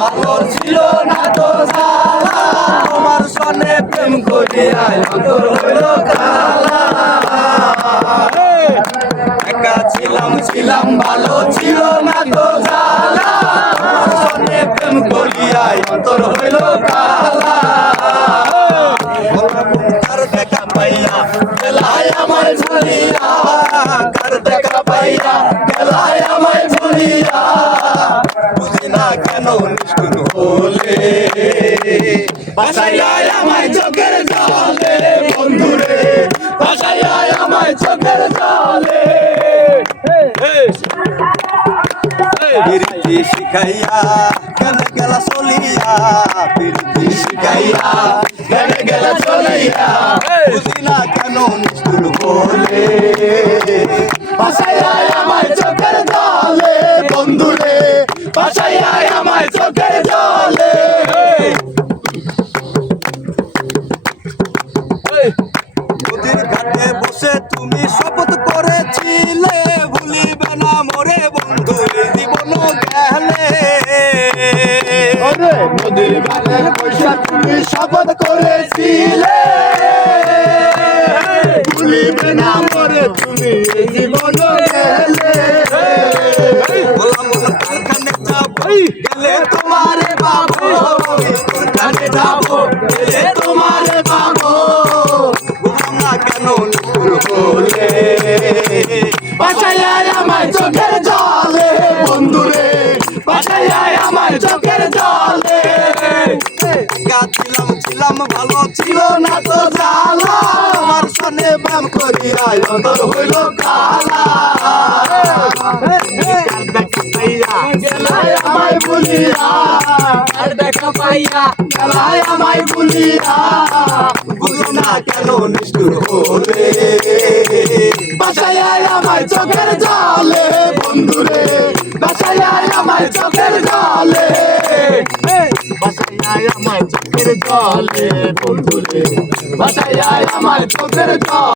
ভালো ছিল না তো জ্বালা তোমার সনে প্রেম করিয়া অন্তর হইল কালা। একা ছিলাম ছিলাম, ভালো ছিল না তো জ্বালা। তোমার সনে প্রেম করিয়া অন্তর হইল দেখা পাইয়া গেলায় আমায় ঝুলিয়া। কার দেখা পাইয়া গেলায় আমায় ঝুলিয়া। বুঝি না কেন হলে বাসায় আমায় চোখের জলে বন্ধুরে। বাসায় আমায় চোখের জলে। প্রীতি শিখাইয়া কেন গেলা চলিয়া। প্রীতি শিখাইয়া কেন গেলা চলিয়া। বুঝি না কেন নিষ্ঠুর বলে। বাসায় বসে তুমি শপথ করেছিলে ভুলিবে না মোরে বন্ধু জীবন গেলে। নদীর বসে তুমি শপথ করেছিলে। ভুলিবে না মোরে তুমি জীবন গেলে। গেলে তোমারে বাবু কারখানে যাব গেলে নিষ্ঠুর হলে বাঁচাই আমার চোখের জলে। বন্ধুরে বাঁচাই আমার চোখের জলে। একা ছিলাম ভালো ছিল না তো জ্বালা। আমার সনে বাম করিয়া অন্তর হইল কালা। আমায় বলিয়া। দেখা পাইয়া। আমায় বলিয়া। কেন নিষ্ঠুর হলে? বাসায় আমায় চোখের জলে, বন্ধুরে। বাসায় আমায় চোখের জলে। বাসায় আমায় চোখের জলে, বন্ধুরে। বাসায় আমায় চোখের জলে।